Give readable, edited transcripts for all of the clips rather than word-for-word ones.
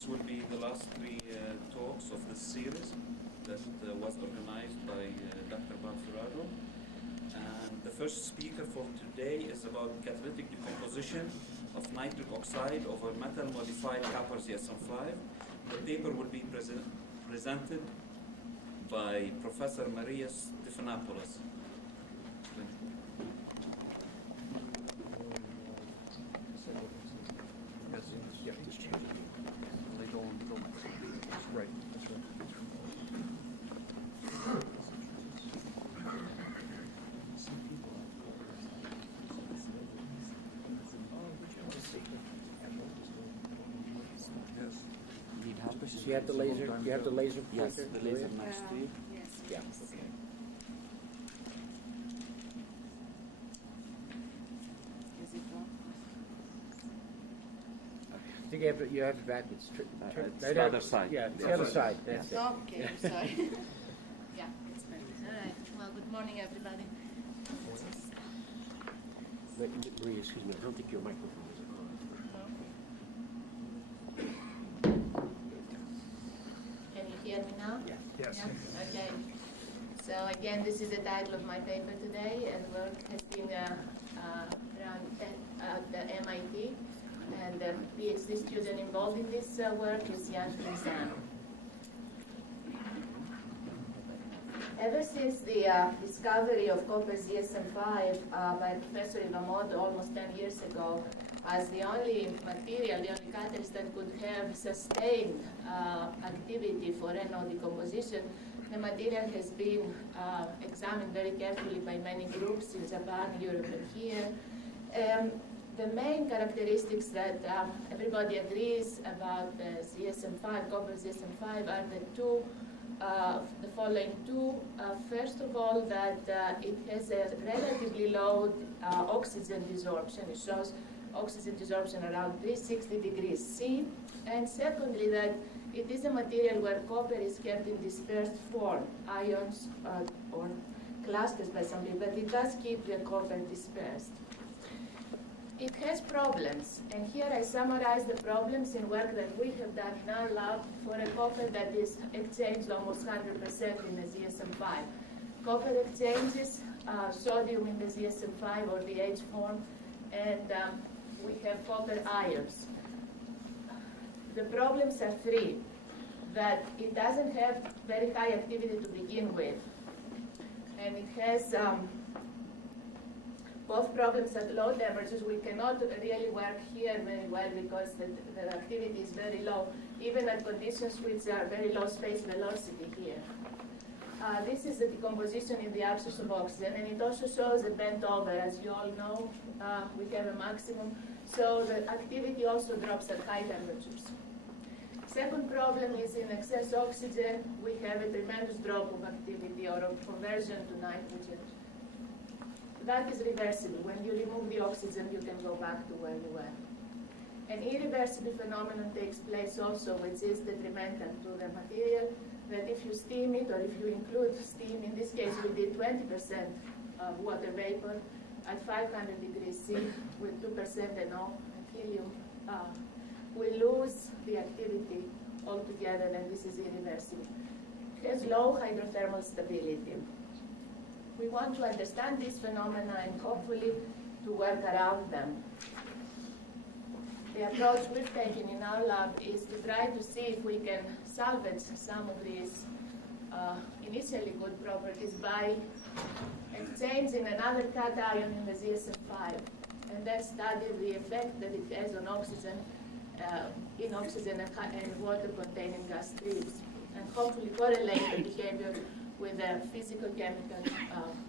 This will be the last three talks of this series that was organized by Dr. Bansurado. And the first speaker for today is about catalytic decomposition of nitric oxide over metal-modified copper ZSM-5. The paper will be presented by Professor Flytzani-Stephanopoulos. Right, that's right. You have the laser. You have the laser. Yes, pointer? the laser next to you. Yes. Yeah. Yes. Okay. Is it on? I think you have it backwards. It's the other side. Yeah, The the other other side. That's it. Okay, I'm sorry. Yeah, it's better. All right. Well, good morning, everybody. Maria, excuse me. I don't think your microphone is on. Can you hear me now? Yeah. Yes. Yeah? Okay. So again, this is the title of my paper today, and work has been around at the MIT, and the PhD student involved in this work is Flytzani. Ever since the discovery of copper ZSM-5 by Professor Iwamoto almost 10 years ago as the only material, the only catalyst that could have sustained activity for NO decomposition, the material has been examined very carefully by many groups in Japan, Europe, and here. The main characteristics that everybody agrees about the ZSM-5, copper ZSM-5, are the following two. First of all, that it has a relatively low oxygen desorption. It shows oxygen desorption around 360 degrees C. And secondly, that it is a material where copper is kept in dispersed form, ions or clusters by some people, but it does keep the copper dispersed. It has problems, and here I summarize the problems in work that we have done in our lab for a copper that is exchanged almost 100% in the ZSM-5. Copper exchanges sodium in the ZSM-5 or the H form, and we have copper ions. The problems are three: that it doesn't have very high activity to begin with, and it has both problems at low temperatures. We cannot really work here very well because the activity is very low, even at conditions which are very low space velocity here. This is the decomposition in the absence of oxygen, and it also shows a bent over. As you all know, we have a maximum, so the activity also drops at high temperatures. Second problem is in excess oxygen, we have a tremendous drop of activity or of conversion to nitrogen. That is reversible. When you remove the oxygen, you can go back to where you were. An irreversible phenomenon takes place also, which is detrimental to the material, that if you steam it, or if you include steam, in this case we did 20% water vapor at 500 degrees C with 2% NO and helium, we lose the activity altogether, and this is irreversible. It has low hydrothermal stability. We want to understand these phenomena and hopefully to work around them. The approach we've taken in our lab is to try to see if we can salvage some of these initially good properties by exchanging another cation in the ZSM-5, and then study the effect that it has on oxygen, in oxygen and water-containing gas streams, and hopefully correlate the behavior with the physical-chemical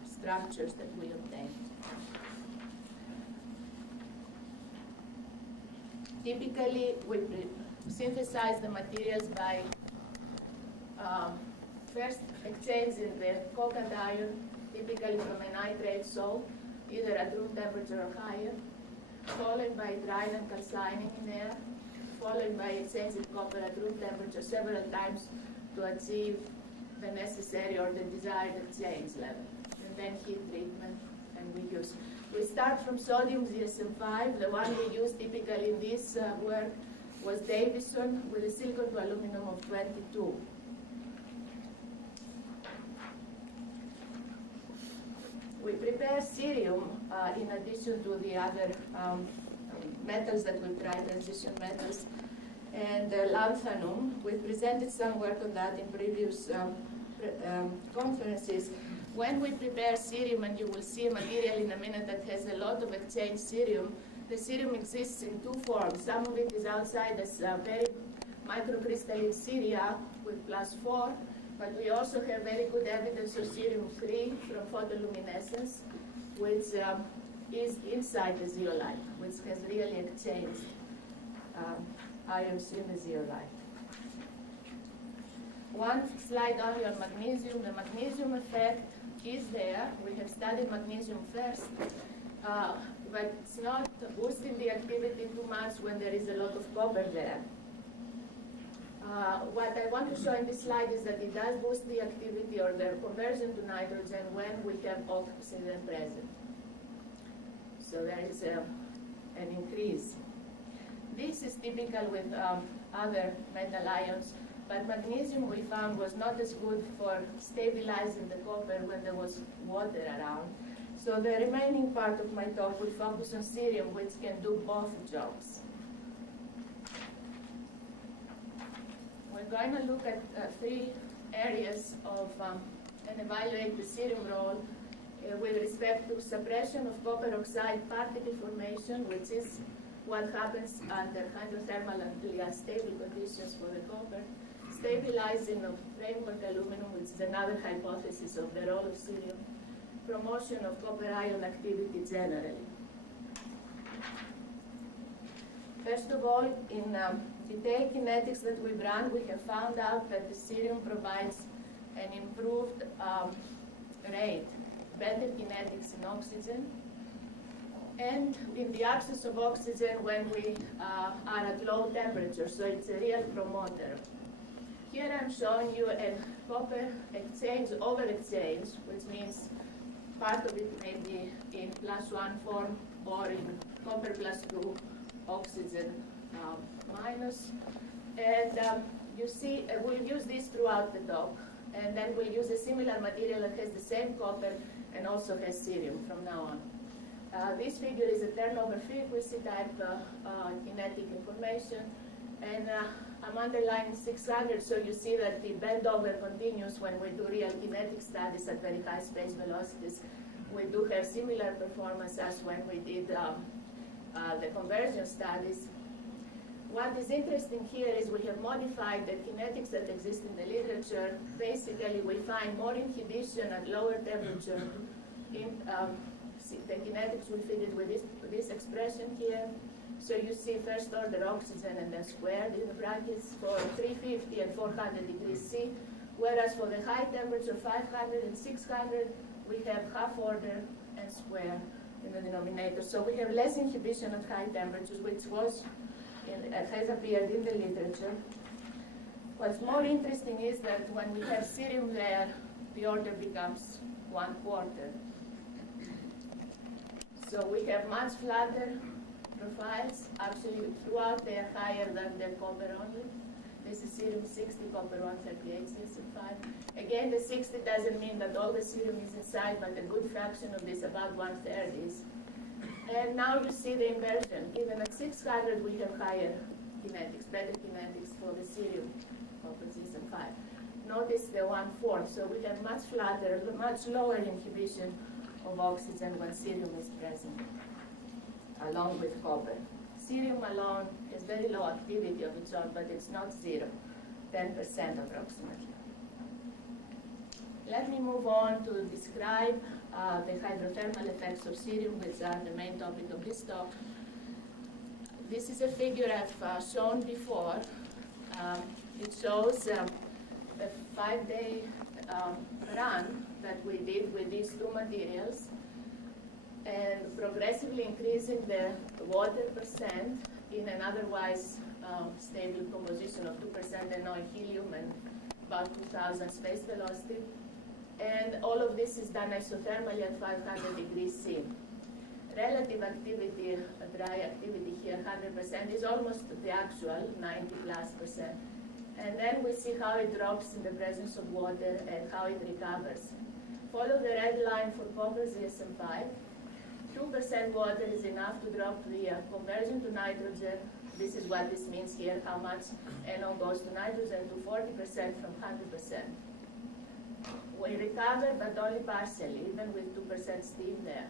structures that we obtain. Typically, we synthesize the materials by first exchanging the co-cation, typically from a nitrate salt, either at room temperature or higher, followed by drying and calcining in air, followed by exchanging copper at room temperature several times to achieve the necessary or the desired exchange level, and then heat treatment, and we use. We start from sodium ZSM-5, the one we use typically in this work was Davison with a silicon to aluminum of 22. We prepare cerium in addition to the other metals that we try, transition metals, and lanthanum. We presented some work on that in previous conferences. When we prepare cerium, and you will see a material in a minute that has a lot of exchange cerium, the cerium exists in two forms. Some of it is outside as very microcrystalline ceria with +4, but we also have very good evidence of cerium-3 from photoluminescence, which is inside the zeolite, which has really exchanged ions in the zeolite. One slide only on magnesium. The magnesium effect is there. We have studied magnesium first, but it's not boosting the activity too much when there is a lot of copper there. What I want to show in this slide is that it does boost the activity or the conversion to nitrogen when we have oxygen present. So there is an increase. This is typical with other metal ions, but magnesium we found was not as good for stabilizing the copper when there was water around. So the remaining part of my talk will focus on cerium, which can do both jobs. We're going to look at three areas of and evaluate the cerium role with respect to suppression of copper oxide particle formation, which is what happens under hydrothermal and unstable conditions for the copper, stabilizing of framework aluminum, which is another hypothesis of the role of cerium, promotion of copper ion activity generally. First of all, in detailed kinetics that we've run, we have found out that the cerium provides an improved rate, better kinetics in oxygen, and in the absence of oxygen when we are at low temperature, so it's a real promoter. Here I'm showing you a copper exchange over exchange, which means part of it may be in +1 form or in copper +2, oxygen minus. And you see, we'll use this throughout the talk, and then we'll use a similar material that has the same copper and also has cerium from now on. This figure is a turnover frequency type kinetic information, and I'm underlining 600, so you see that the bend over continues when we do real kinetic studies at very high space velocities. We do have similar performance as when we did the conversion studies. What is interesting here is we have modified the kinetics that exist in the literature. Basically, we find more inhibition at lower temperature. The kinetics will fit it with this expression here. So you see first order oxygen and then squared in the brackets for 350 and 400 degrees C, whereas for the high temperature 500 and 600, we have half order and square in the denominator. So we have less inhibition at high temperatures, which has appeared in the literature. What's more interesting is that when we have cerium there, the order becomes 1/4. So we have much flatter profiles. Actually, throughout they are higher than the copper only. This is cerium 60, copper 138, ZSM-5. Again, the 60 doesn't mean that all the cerium is inside, but a good fraction of this, about 1/3 is. And now you see the inversion. Even at 600, we have higher kinetics, better kinetics for the cerium of the ZSM-5. Notice the 1/4. So we have much flatter, much lower inhibition of oxygen when cerium is present, along with copper. Cerium alone has very low activity of its own, but it's not zero, 10% approximately. Let me move on to describe the hydrothermal effects of cerium, which are the main topic of this talk. This is a figure I've shown before. It shows a 5-day run that we did with these two materials, and progressively increasing the water percent in an otherwise stable composition of 2% and no helium and about 2,000 space velocity. And all of this is done isothermally at 500 degrees C. relative activity, dry activity here, 100%, is almost the actual, 90+%. And then we see how it drops in the presence of water and how it recovers. Follow the red line for copper ZSM-5. 2% water is enough to drop the conversion to nitrogen. This is what this means here, how much NO goes to nitrogen, to 40% from 100%. We recover, but only partially, even with 2% steam there.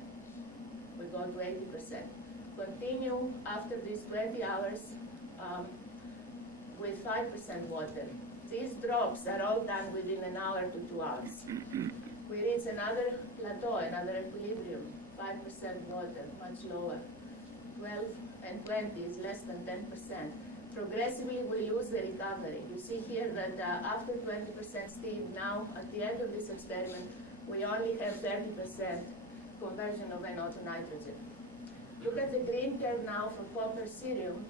We go to 80%. Continue after these 20 hours with 5% water. These drops are all done within an hour to 2 hours. We reach another plateau, another equilibrium, 5% water, much lower. 12 and 20 is less than 10%. Progressively, we lose the recovery. You see here that after 20% steam, now at the end of this experiment, we only have 30% conversion of NO to nitrogen. Look at the green curve now for copper cerium,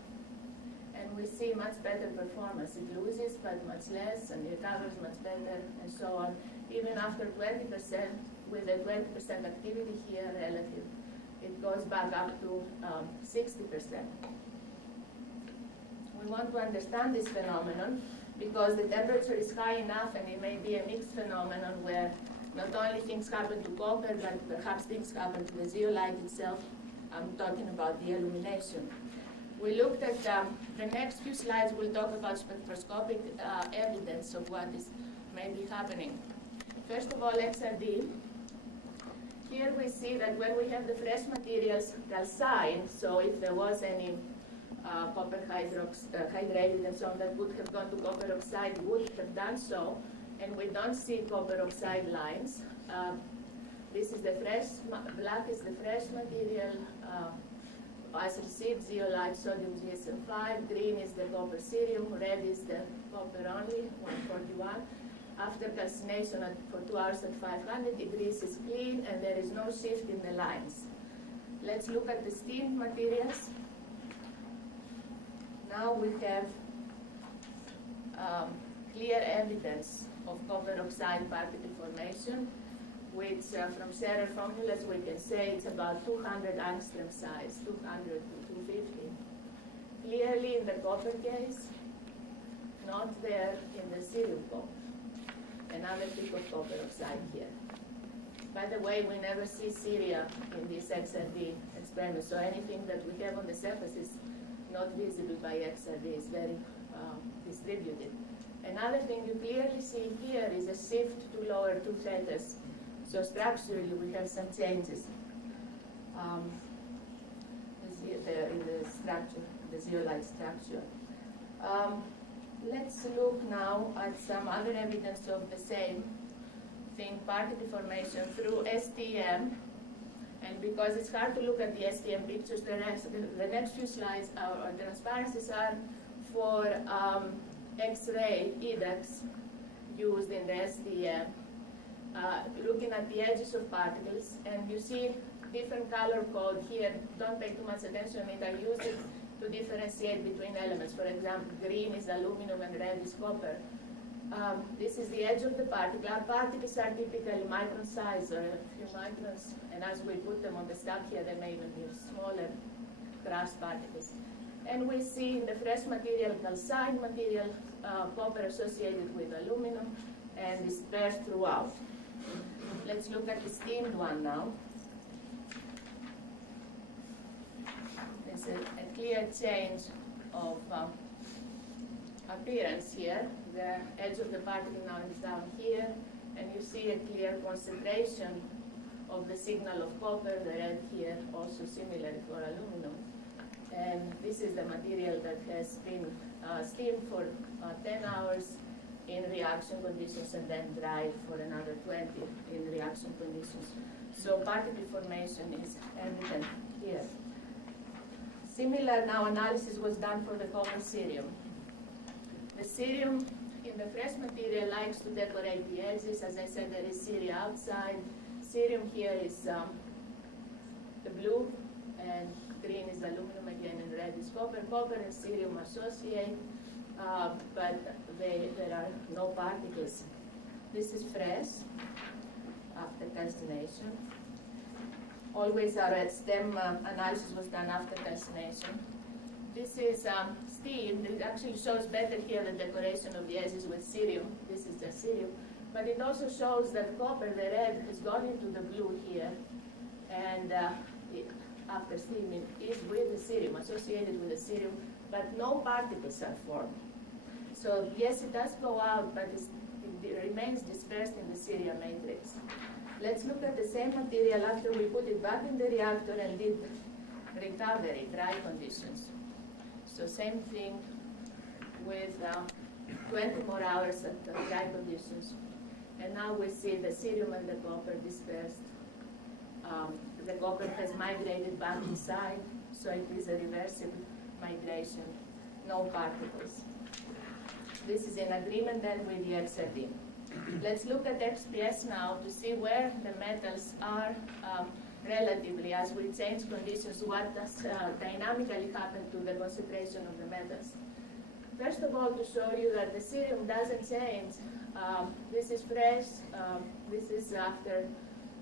and we see much better performance. It loses, but much less, and recovers much better, and so on. Even after 20%, with a 20% activity here relative, it goes back up to 60%. We want to understand this phenomenon because the temperature is high enough, and it may be a mixed phenomenon where not only things happen to copper, but perhaps things happen to the zeolite itself. I'm talking about the illumination. We looked at the next few slides. We'll talk about spectroscopic evidence of what is maybe happening. First of all, XRD. Here we see that when we have the fresh materials calcined, so if there was any copper hydrated and so on that would have gone to copper oxide, would have done so, and we don't see copper oxide lines. This is the fresh, black is the fresh material, as received zeolite, sodium ZSM-5, green is the copper cerium, red is the copper only, 141. After calcination for 2 hours at 500 degrees is clean, and there is no shift in the lines. Let's look at the steamed materials. Now we have clear evidence of copper oxide particle formation, which from Scherer formulas we can say it's about 200 angstrom size, 200 to 250. Clearly in the copper case, not there in the cerium copper. Another peak of copper oxide here. By the way, we never see ceria in this XRD experiment, so anything that we have on the surface is not visible by XRD, it's very distributed. Another thing you clearly see here is a shift to lower 2 thetas. So structurally we have some changes in the structure, the zeolite structure. Let's look now at some other evidence of the same thing, particle formation through STM. And because it's hard to look at the STM pictures, the next few slides, our transparencies are for X-ray EDAX used in the STM, looking at the edges of particles. And you see different color code here. Don't pay too much attention to it. I use it to differentiate between elements. For example, green is aluminum and red is copper. This is the edge of the particle. Our particles are typically micron size, or a few microns, and as we put them on the stack here, they may even be smaller crust particles. And we see in the fresh material, calcined material, copper associated with aluminum, and dispersed throughout. Let's look at the steamed one now. There's a clear change of appearance here. The edge of the particle now is down here, and you see a clear concentration of the signal of copper, the red here, also similar for aluminum. And this is the material that has been steamed for 10 hours in reaction conditions and then dried for another 20 in reaction conditions. So particle formation is evident here. Similar now analysis was done for the copper cerium. The cerium in the fresh material likes to decorate the edges. As I said, there is ceria outside. Cerium here is the blue, and green is aluminum again, and red is copper. Copper and cerium associate, but there are no particles. This is fresh after calcination. always our STEM analysis was done after calcination. This is steam. It actually shows better here the decoration of the edges with cerium. This is just cerium. But it also shows that copper, the red, has gone into the blue here. And after steaming, is with the cerium, associated with the cerium, but no particles are formed. So yes, it does go out, but it remains dispersed in the cerium matrix. Let's look at the same material after we put it back in the reactor and did recovery, dry conditions. So same thing with 20 more hours at dry conditions. And now we see the cerium and the copper dispersed. The copper has migrated back inside, so it is a reversible migration, no particles. This is in agreement then with the XRD. Let's look at XPS now to see where the metals are relatively as we change conditions, what does dynamically happen to the concentration of the metals. First of all, to show you that the cerium doesn't change. This is fresh, this is after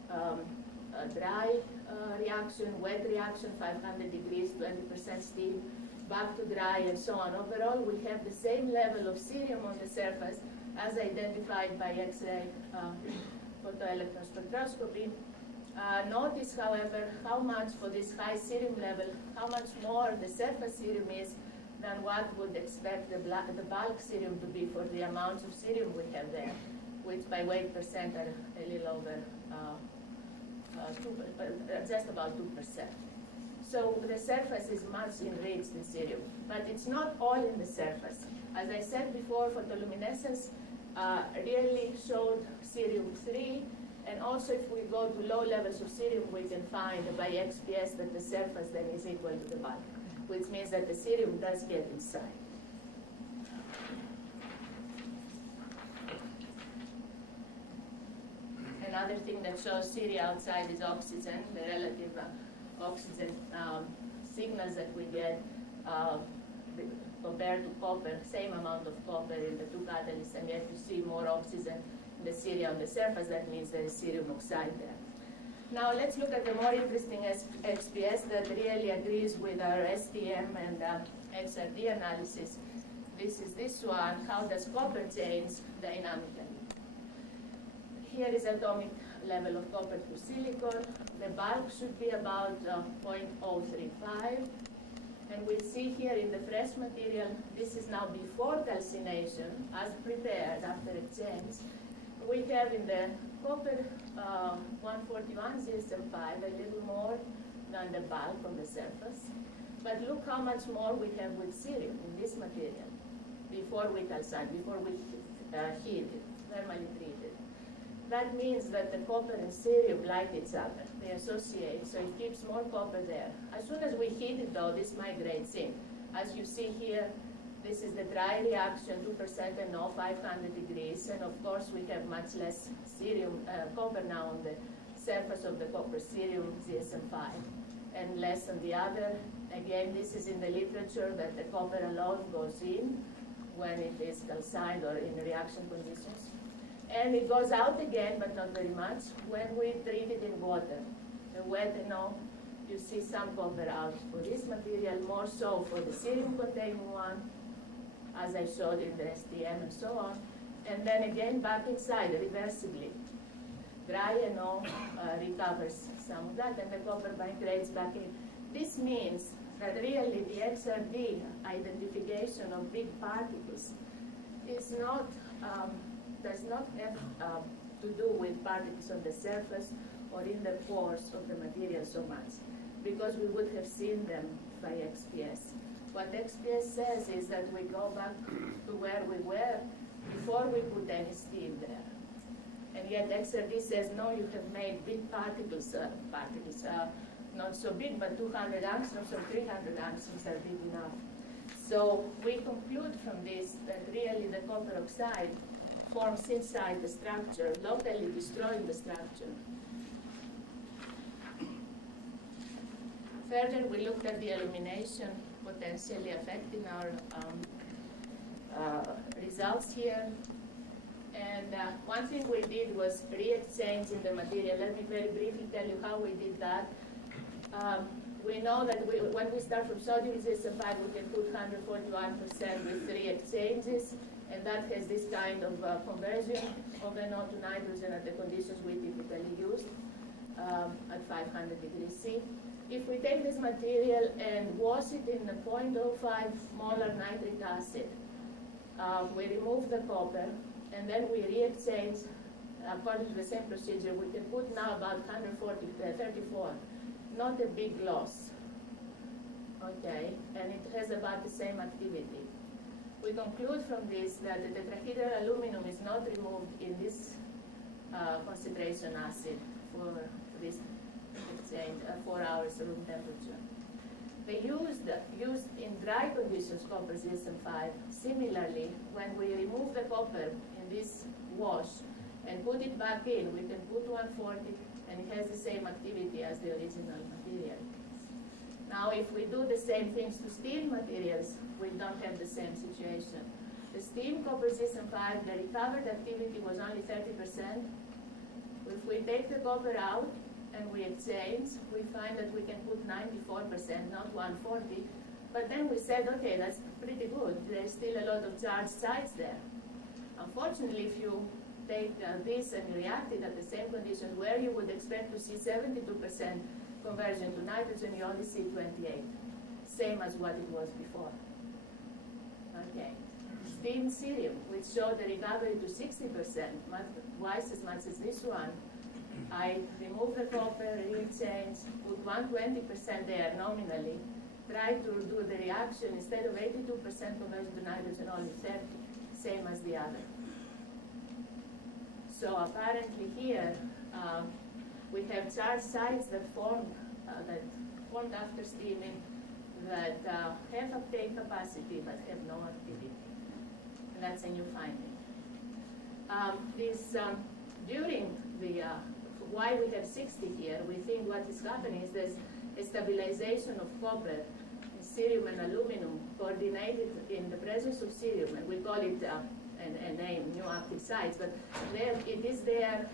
a dry reaction, wet reaction, 500 degrees, 20% steam, back to dry, and so on. Overall, we have the same level of cerium on the surface as identified by X-ray photoelectron spectroscopy. Notice, however, how much for this high cerium level, how much more the surface cerium is than what would expect the bulk cerium to be for the amounts of cerium we have there, which by weight percent are a little over just about 2%. So the surface is much enriched in cerium, but it's not all in the surface. As I said before, photoluminescence really showed cerium-3, and also if we go to low levels of cerium, we can find by XPS that the surface then is equal to the bulk, which means that the cerium does get inside. Another thing that shows cerium outside is oxygen, the relative oxygen signals that we get compared to copper, same amount of copper in the two catalysts, and yet you see more oxygen in the cerium on the surface. That means there is cerium oxide there. Now let's look at the more interesting XPS that really agrees with our STM and XRD analysis. This is this one. How does copper change dynamically? Here is atomic level of copper to silicon. The bulk should be about 0.035. And we see here in the fresh material, this is now before calcination, as prepared after exchange. We have in the copper 141 ZSM-5 a little more than the bulk on the surface. But look how much more we have with cerium in this material before we calcine, before we heat it, thermally treat it. That means that the copper and cerium like each other. They associate, so it keeps more copper there. As soon as we heat it, though, this migrates in. As you see here, this is the dry reaction, 2% and no 500 degrees. And of course, we have much less cerium, copper now on the surface of the copper cerium ZSM-5, and less on the other. Again, this is in the literature that the copper alone goes in when it is calcined or in reaction conditions. And it goes out again, but not very much, when we treat it in water. The wet, you see some copper out for this material, more so for the cerium-containing one, as I showed in the STM and so on. And then again, back inside, reversibly. Dry recovers some of that, and the copper migrates back in. This means that really the XRD identification of big particles is not does not have to do with particles on the surface or in the pores of the material so much, because we would have seen them by XPS. What XPS says is that we go back to where we were before we put any steam there. And yet XRD says, no, you have made big particles, not so big, but 200 angstroms or 300 angstroms are big enough. So we conclude from this that really the copper oxide forms inside the structure, locally destroying the structure. Further, we looked at the illumination potentially affecting our results here. And one thing we did was re-exchange in the material. Let me very briefly tell you how we did that. We know that when we start from sodium ZSM-5, we can put 141% with 3 exchanges, and that has this kind of conversion of NO to nitrogen at the conditions we typically use at 500 degrees C. If we take this material and wash it in 0.05 molar nitric acid, we remove the copper, and then we re-exchange according to the same procedure. We can put now about 34. Not a big loss, okay, and it has about the same activity. We conclude from this that the tetrahedral aluminum is not removed in this concentration acid for this exchange at 4 hours room temperature. They used in dry conditions copper ZSM-5. Similarly, when we remove the copper in this wash and put it back in, we can put 140, and it has the same activity as the original material. Now, if we do the same things to steel materials, we don't have the same situation. The steam copper ZSM-5, the recovered activity was only 30%. If we take the copper out and we exchange, we find that we can put 94%, not 140. But then we said, okay, that's pretty good. There's still a lot of charged sites there. Unfortunately, if you take this and react it at the same conditions where you would expect to see 72% conversion to nitrogen, you only see 28, same as what it was before. Okay. Steam cerium, which showed the recovery to 60%, twice as much as this one. I remove the copper, re-exchange, put 120% there nominally, try to do the reaction, instead of 82% conversion to nitrogen, only 30, same as the other. So apparently here, we have charged sites that formed after steaming that have uptake capacity but have no activity. And that's a new finding. During the, why we have 60 here, we think what is happening is there's a stabilization of copper, cerium and aluminum coordinated in the presence of cerium, and we call it a name, new active sites, but there, it is there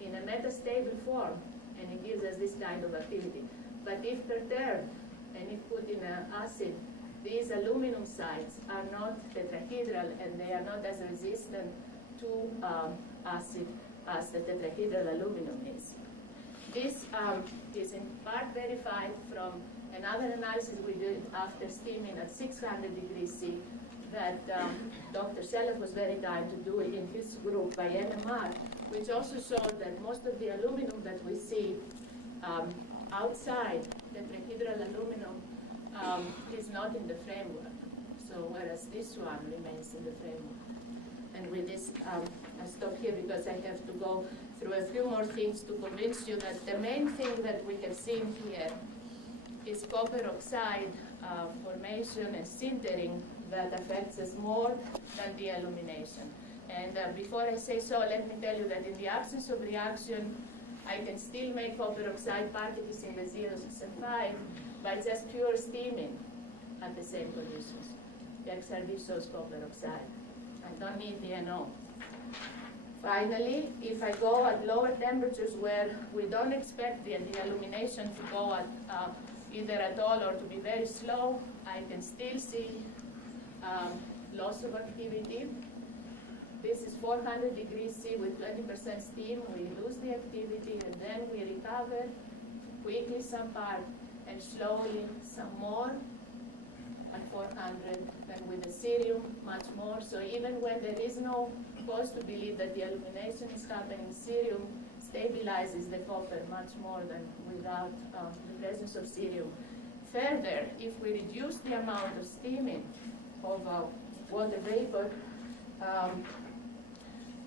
in a metastable form, and it gives us this kind of activity. But if perturbed and if put in an acid, these aluminum sites are not tetrahedral, and they are not as resistant to acid as the tetrahedral aluminum is. This is in part verified from another analysis we did after steaming at 600 degrees C that Dr. Shelef was very kind to do it in his group by NMR, which also showed that most of the aluminum that we see outside tetrahedral aluminum is not in the framework. So whereas this one remains in the framework. And with this, I stop here because I have to go through a few more things to convince you that the main thing that we have seen here is copper oxide formation and sintering that affects us more than the illumination. And before I say so, let me tell you that in the absence of reaction, I can still make copper oxide particles in the ZSM-5 by just pure steaming at the same conditions. The XRD shows copper oxide. I don't need the NO. Finally, if I go at lower temperatures where we don't expect the illumination to go at either at all or to be very slow, I can still see loss of activity. This is 400 degrees C with 20% steam. We lose the activity, and then we recover quickly some part and slowly some more at 400, and with the cerium much more. So even when there is no cause to believe that the illumination is happening, cerium stabilizes the copper much more than without the presence of cerium. Further, if we reduce the amount of steaming of water vapor,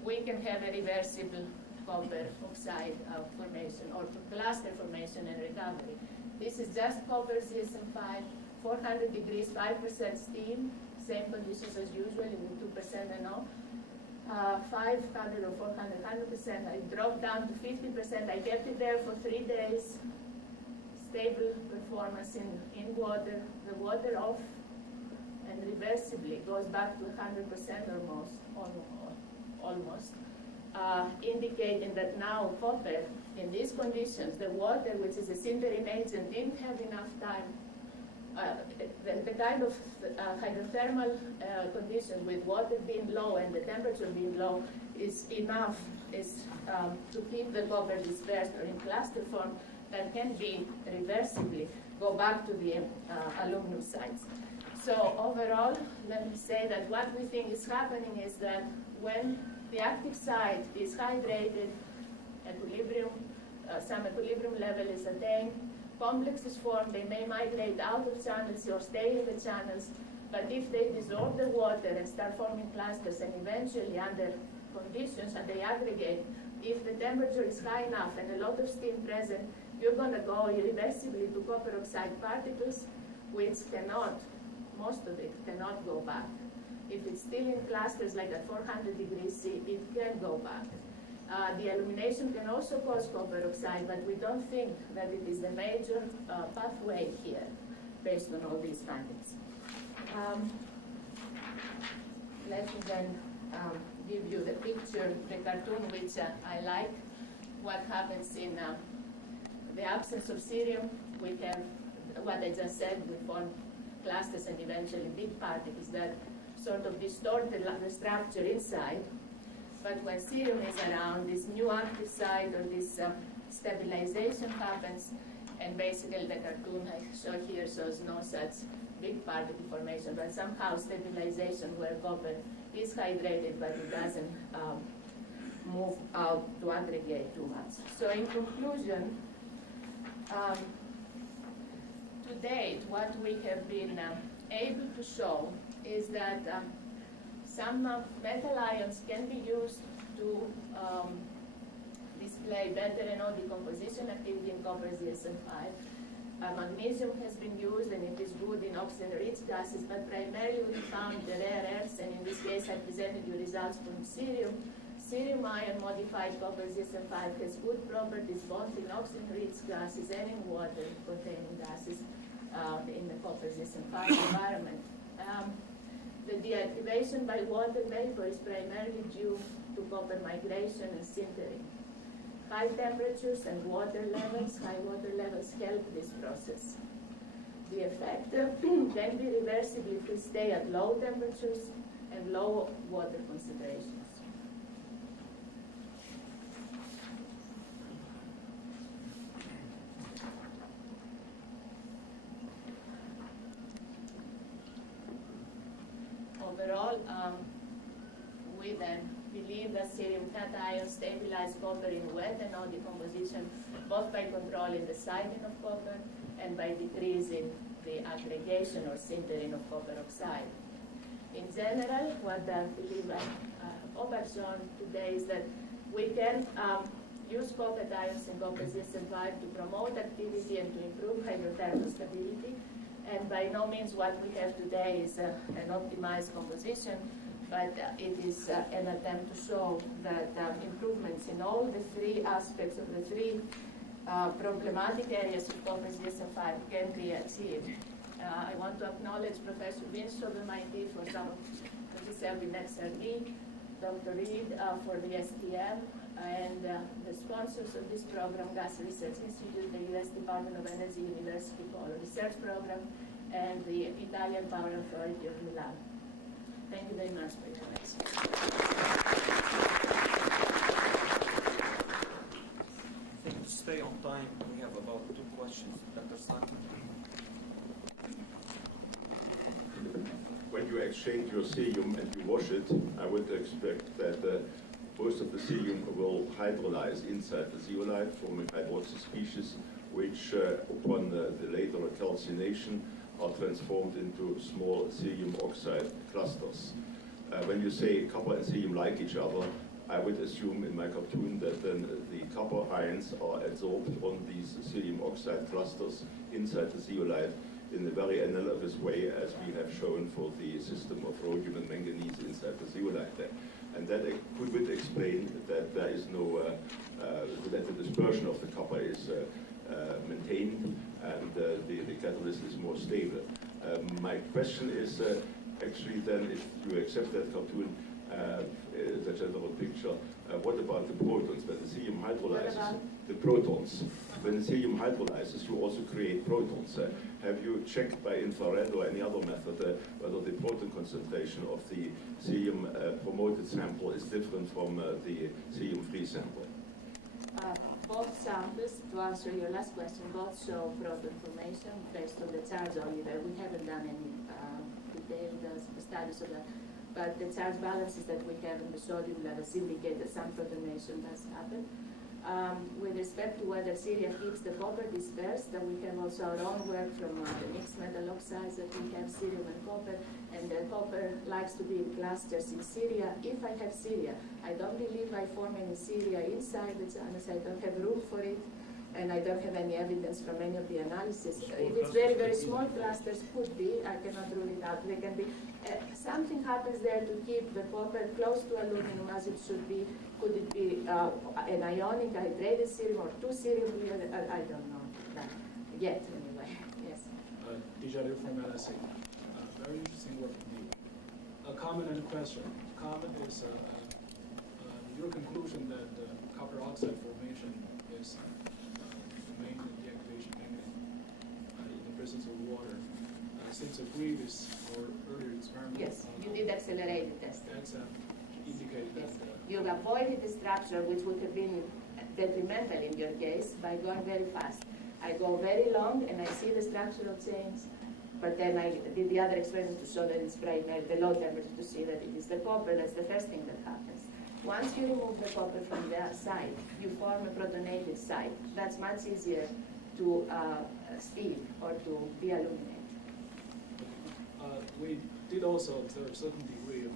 we can have a reversible copper oxide formation or cluster formation and recovery. This is just copper ZSM-5, 400 degrees, 5% steam, same conditions as usual with 2% NO. 500 or 400, 100%. I dropped down to 50%. I kept it there for 3 days. Stable performance in water. The water off and reversibly goes back to 100% or most, almost. indicating that now copper, in these conditions, the water, which is a sintering agent, didn't have enough time. The kind of hydrothermal conditions with water being low and the temperature being low is enough to keep the copper dispersed or in cluster form that can be reversibly go back to the aluminum sites. So overall, let me say that what we think is happening is that when the active site is hydrated, equilibrium, some equilibrium level is attained, complexes form, they may migrate out of channels or stay in the channels, but if they dissolve the water and start forming clusters and eventually under conditions and they aggregate, if the temperature is high enough and a lot of steam present, you're going to go irreversibly to copper oxide particles, which cannot, most of it cannot go back. If it's still in clusters like at 400 degrees C, it can go back. The illumination can also cause copper oxide, but we don't think that it is the major pathway here, based on all these findings. Let me then give you the picture, the cartoon, which I like. What happens in the absence of cerium? We have what I just said, we form clusters and eventually big particles that sort of distort the structure inside. But when cerium is around, this new active site or this stabilization happens, and basically the cartoon I show here shows no such big particle formation, but somehow stabilization where copper is hydrated, but it doesn't move out to aggregate too much. So in conclusion, to date, what we have been able to show is that some metal ions can be used to display better decomposition activity in copper ZSM-5. Magnesium has been used and it is good in oxygen-rich gases, but primarily we found the rare earths, and in this case I presented you results from cerium. Cerium ion modified copper ZSM-5 has good properties both in oxygen-rich gases and in water-containing gases in the copper ZSM-5 environment. The deactivation by water vapor is primarily due to copper migration and sintering. High temperatures and water levels, high water levels help this process. The effect can be reversible if we stay at low temperatures and low water concentrations. Overall, we then believe that cerium cations stabilize copper in wet and no decomposition, both by controlling the siting of copper and by decreasing the aggregation or sintering of copper oxide. In general, what I believe I have shown today is that we can use copper ions in copper ZSM-5 to promote activity and to improve hydrothermal stability. And by no means what we have today is an optimized composition, but it is an attempt to show that improvements in all the three aspects of the three problematic areas of copper ZSM-5 can be achieved. I want to acknowledge Professor Vince of MIT for some of his help in XRD, Dr. Reed for the STM, and the sponsors of this program, Gas Research Institute, the U.S. Department of Energy University Polo Research Program, and the Italian Power Authority of Milan. Thank you very much for your attention. I think to stay on time, we have about 2 questions. Dr. Saki. When you exchange your cerium and you wash it, I would expect that most of the cerium will hydrolyze inside the zeolite, forming hydroxy species, which upon the later calcination are transformed into small cerium oxide clusters. When you say copper and cerium like each other, I would assume in my cartoon that then the copper ions are absorbed on these cerium oxide clusters inside the zeolite in a very analogous way as we have shown for the system of rhodium and manganese inside the zeolite there. And that would explain that there is no, that the dispersion of the copper is maintained and the catalyst is more stable. My question is actually then, if you accept that cartoon, the general picture. What about the protons? When the cerium hydrolyzes, about? the protons. When the cerium hydrolyzes, you also create protons. Have you checked by infrared or any other method whether the proton concentration of the cerium promoted sample is different from the cerium-free sample? Both samples, to answer your last question, both show proton formation based on the charge only. We haven't done any detailed studies of that. But the charge balances that we have in the sodium levels indicate that some protonation does happen. With respect to whether ceria keeps the copper dispersed, then we have also our own work from the mixed metal oxides that we have cerium and copper, and the copper likes to be in clusters in ceria. If I have ceria, I don't believe I form any ceria inside the channels. I don't have room for it, and I don't have any evidence from any of the analysis. If it's very, very small clusters, could be. I cannot rule it out. They can be. Something happens there to keep the copper close to aluminum as it should be. Could it be an ionic hydrated cerium or two cerium? I don't know that yet, anyway. Yes. Dijadu from LSE. Very interesting work indeed. A comment and a question. Comment is your conclusion that copper oxide formation is main deactivation mechanism in the presence of water. Seems to agree with our earlier experiment. Yes, you did accelerated test. That's indicated Yes. that. You avoided the structure, which would have been detrimental in your case, by going very fast. I go very long and I see the structural change, but then I did the other experiment to show that it's primary, the low temperature, to see that it is the copper. That's the first thing that happens. Once you remove the copper from the side, you form a protonated site. That's much easier to steal or to dealuminate. We did also observe a certain degree of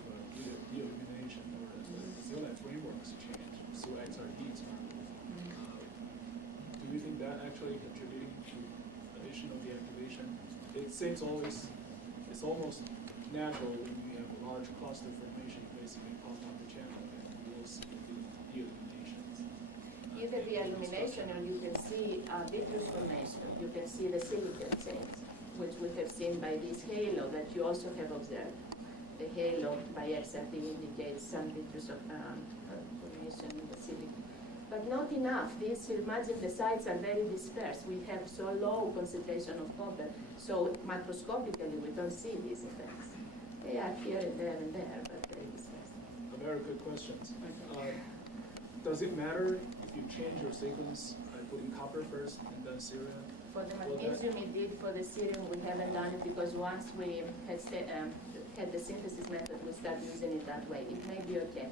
deillumination, or the zeolite frameworks change through XRD experiments. Do you think that actually contributing to additional deactivation? It seems it's almost natural when you have a large cluster formation basically pop up the channel, and you will see the deilluminations. Either the illumination, or you can see vitreous formation. You can see the silicon change, which we have seen by this halo that you also have observed. The halo by XRD indicates some vitreous formation in the silicon. But not enough. These, imagine the sites are very dispersed. We have so low concentration of copper, so macroscopically we don't see these effects. They are here and there, but very dispersed. A very good question. Does it matter if you change your sequence by putting copper first and then cerium? For the magnesium, it did. For the cerium, we haven't done it because once we had the synthesis method, we started using it that way. It may be okay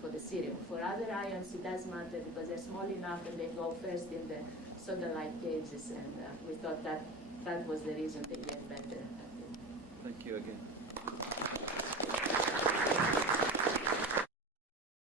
for the cerium. For other ions, it does matter because they're small enough and they go first in the soda-like cages, and we thought that was the reason they get better. Thank you again.